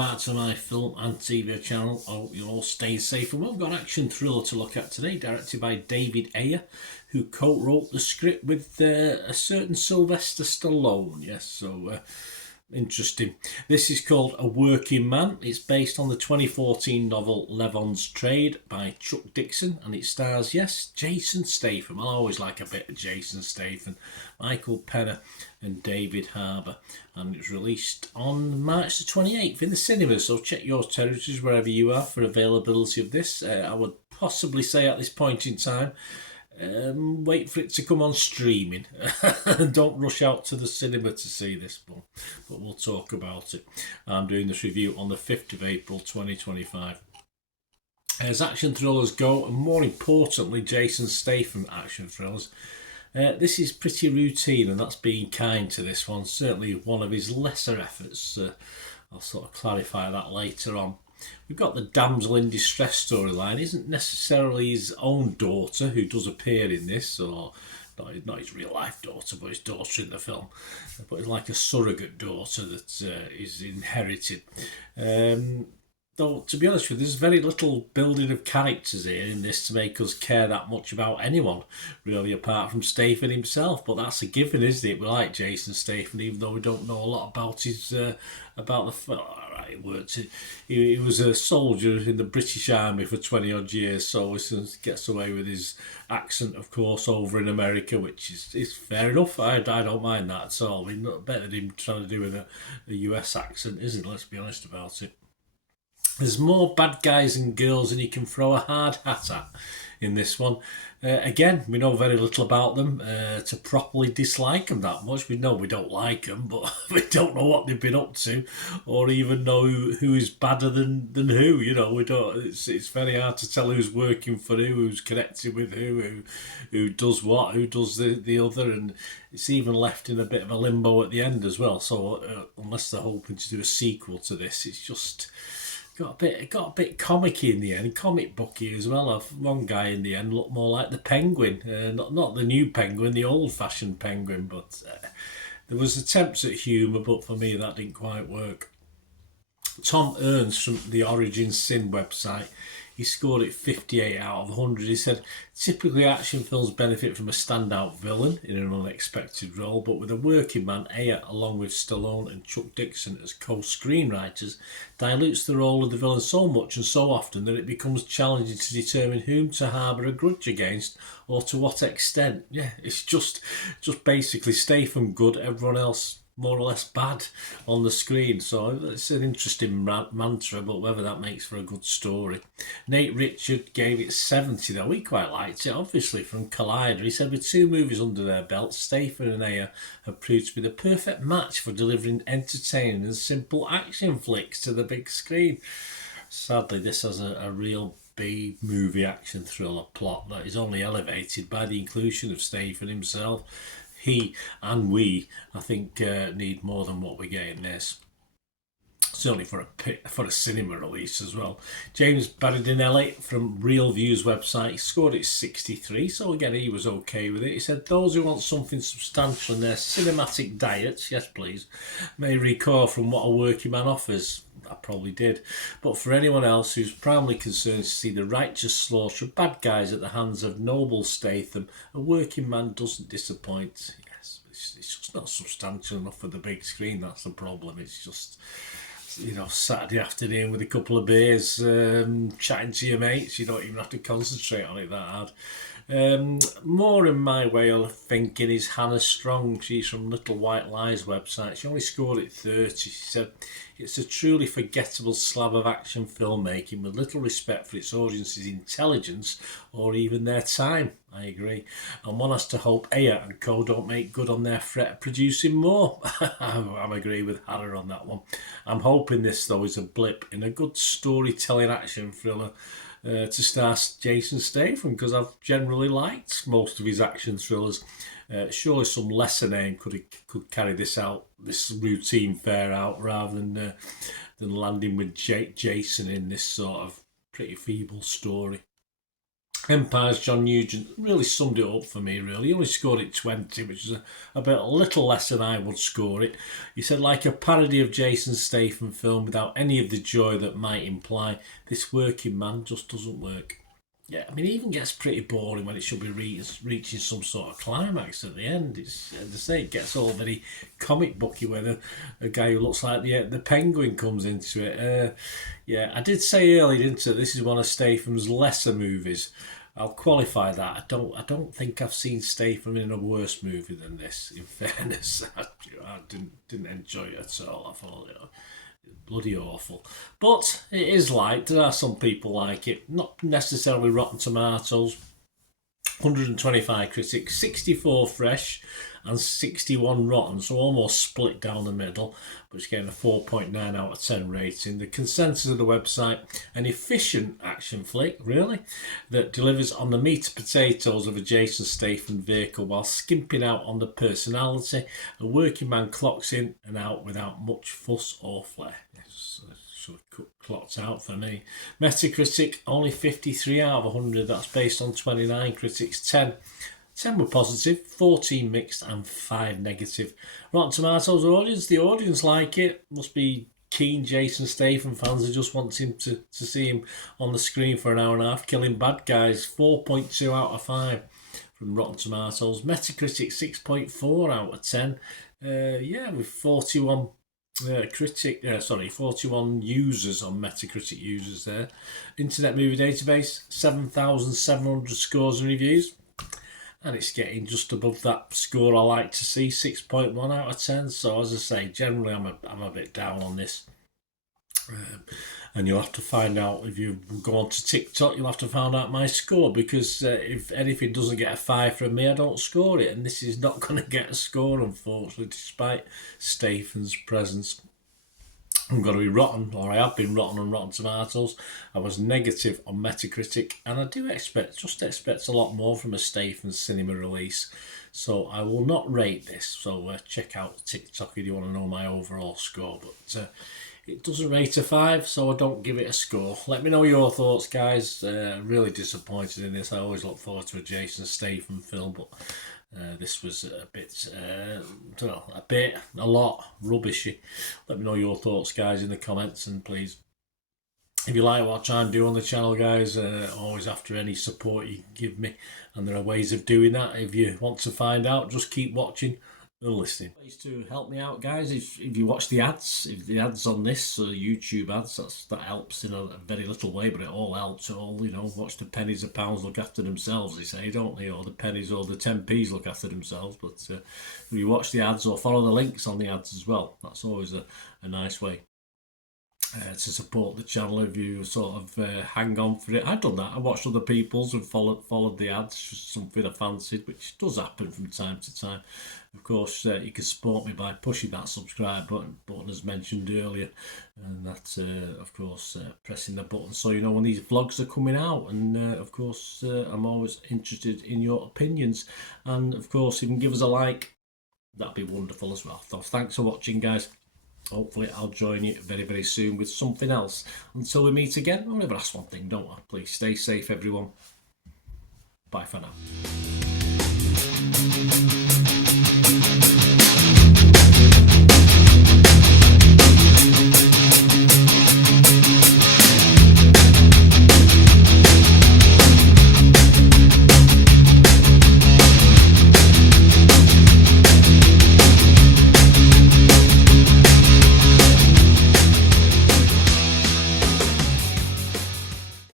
back to my film and TV channel. I hope you all stay safe. And we've got an action thriller to look at today, directed by David Ayer, who co-wrote the script with a certain Sylvester Stallone. Yes, so interesting. This is called A Working Man. It's based on the 2014 novel Levon's Trade by Chuck Dixon, and it stars, yes, Jason Statham. I always like a bit of Jason Statham, Michael Pena and David Harbour, and it's released on March the 28th in the cinemas, so check your territories wherever you are for availability of this. I would possibly say at this point in time, wait for it to come on streaming. Don't rush out to the cinema to see this, but we'll talk about it. I'm doing this review on the 5th of April 2025. As action thrillers go, and more importantly Jason Statham action thrillers, this is pretty routine, and that's being kind to this one. Certainly one of his lesser efforts. I'll sort of clarify that later on. We've got the damsel in distress storyline. Isn't necessarily his own daughter who does appear in this, or not his real life daughter, but his daughter in the film. But it's like a surrogate daughter that is inherited. Though, to be honest with you, there's very little building of characters here in this to make us care that much about anyone, really, apart from Statham himself. But that's a given, isn't it? We like Jason Statham, even though we don't know a lot about his about the film. It worked. He was a soldier in the British Army for 20 odd years, so he gets away with his accent, of course, over in America, which is fair enough. I don't mind that at all. I mean, not better than him trying to do with a US accent, isn't it? Let's be honest about it. There's more bad guys and girls than you can throw a hard hat at in this one. Again, we know very little about them to properly dislike them that much. We know we don't like them, but we don't know what they've been up to, or even know who is badder than who. You know, we don't. It's very hard to tell who's working for who's connected with who does what, who does the other, and it's even left in a bit of a limbo at the end as well. So unless they're hoping to do a sequel to this, it's just got a bit comic-y in the end, comic booky as well. One guy in the end looked more like the Penguin, not the new Penguin, the old-fashioned Penguin. But there was attempts at humour, but for me that didn't quite work. Tom Ernst from the Origin Sin website, he scored it 58 out of 100. He said, typically action films benefit from a standout villain in an unexpected role, but with A Working Man, Ayer, along with Stallone and Chuck Dixon as co-screenwriters, dilutes the role of the villain so much and so often that it becomes challenging to determine whom to harbour a grudge against or to what extent. Yeah, it's just basically Statham good, everyone else more or less bad on the screen. So it's an interesting mantra, but whether that makes for a good story. Nate Richard gave it 70 though. He quite liked it, obviously, from Collider. He said, with 2 movies under their belts, Statham and Ayer have proved to be the perfect match for delivering entertaining and simple action flicks to the big screen. Sadly, this has a real B-movie action thriller plot that is only elevated by the inclusion of Statham himself. He and we, I think, need more than what we get in this. Certainly for a cinema release as well. James Baradinelli from Real Views website scored it 63, so again he was okay with it. He said, those who want something substantial in their cinematic diets, yes please, may recoil from what A Working Man offers. I probably did. But for anyone else who's primarily concerned to see the righteous slaughter of bad guys at the hands of noble Statham, A Working Man doesn't disappoint. Yes, it's just not substantial enough for the big screen, that's the problem. It's just, you know, Saturday afternoon with a couple of beers, chatting to your mates. You don't even have to concentrate on it that hard. More in my way of thinking is Hannah Strong. She's from Little White Lies website. She only scored it 30. She said, it's a truly forgettable slab of action filmmaking with little respect for its audience's intelligence or even their time. I agree. And one has to hope Ayer and co don't make good on their threat of producing more. I'm agreeing with Hannah on that one. I'm hoping this, though, is a blip in a good storytelling action thriller to star Jason Statham, because I've generally liked most of his action thrillers. Surely some lesser name could carry this routine fare out rather than landing with Jason in this sort of pretty feeble story. Empire's John Nugent really summed it up for me, really. He only scored it 20, which is a little less than I would score it. He said, like a parody of Jason Statham film without any of the joy that might imply, this working man just doesn't work. Yeah, I mean, it even gets pretty boring when it should be reaching some sort of climax at the end. It's, as I say, it gets all very comic booky where a guy who looks like the Penguin comes into it. Yeah, I did say earlier, didn't I? This is one of Statham's lesser movies. I'll qualify that. I don't think I've seen Statham in a worse movie than this. In fairness, I didn't enjoy it at all. I thought it was bloody awful, but it is liked. There are some people like it, not necessarily Rotten Tomatoes. 125 critics, 64 fresh and 61 rotten, so almost split down the middle, but it's getting a 4.9 out of 10 rating. The consensus of the website, an efficient action flick, really, that delivers on the meat and potatoes of a Jason Statham vehicle while skimping out on the personality. A working man clocks in and out without much fuss or flair. Sort of clocked out for me. Metacritic only 53 out of 100. That's based on 29 critics. 10 were positive, 14 mixed, and 5 negative. Rotten Tomatoes audience. The audience like it. Must be keen Jason Statham fans who just want him to see him on the screen for an hour and a half killing bad guys. 4.2 out of 5 from Rotten Tomatoes. Metacritic 6.4 out of 10. Yeah, with 41. 41 users on Metacritic users there. Internet Movie Database, 7,700 scores and reviews. And it's getting just above that score I like to see, 6.1 out of 10. So as I say, generally I'm a bit down on this. And you'll have to find out, if you go on to TikTok, you'll have to find out my score, because if anything doesn't get a 5 from me, I don't score it, and this is not going to get a score, unfortunately, despite Statham's presence. I'm going to be rotten, or I have been rotten on Rotten Tomatoes. I was negative on Metacritic, and I do expect a lot more from a Statham cinema release. So I will not rate this. So check out TikTok if you want to know my overall score. But it doesn't rate a 5, so I don't give it a score. Let me know your thoughts, guys. Really disappointed in this. I always look forward to a Jason Statham film, but this was a lot rubbishy. Let me know your thoughts, guys, in the comments, and please, if you like what I try and do on the channel, guys, always after any support you can give me, and there are ways of doing that. If you want to find out, just keep watching and listening. Ways to help me out, guys, if you watch the ads, if the ads on this, YouTube ads, that helps in a very little way, but it all helps. Watch the pennies, the pounds look after themselves, they say, don't they? Or the pennies or the 10p's look after themselves. But if you watch the ads or follow the links on the ads as well, that's always a nice way to support the channel. If you sort of hang on for it. I've done that. I watched other people's and followed the ads, just something I fancied, which does happen from time to time. Of course, you can support me by pushing that subscribe button as mentioned earlier, and that, of course, pressing the button so you know when these vlogs are coming out. And of course, I'm always interested in your opinions, and of course, if you can give us a like, that'd be wonderful as well. So thanks for watching, guys. Hopefully I'll join you very, very soon with something else. Until we meet again, I'll never ask one thing, don't I? Please stay safe, everyone. Bye for now.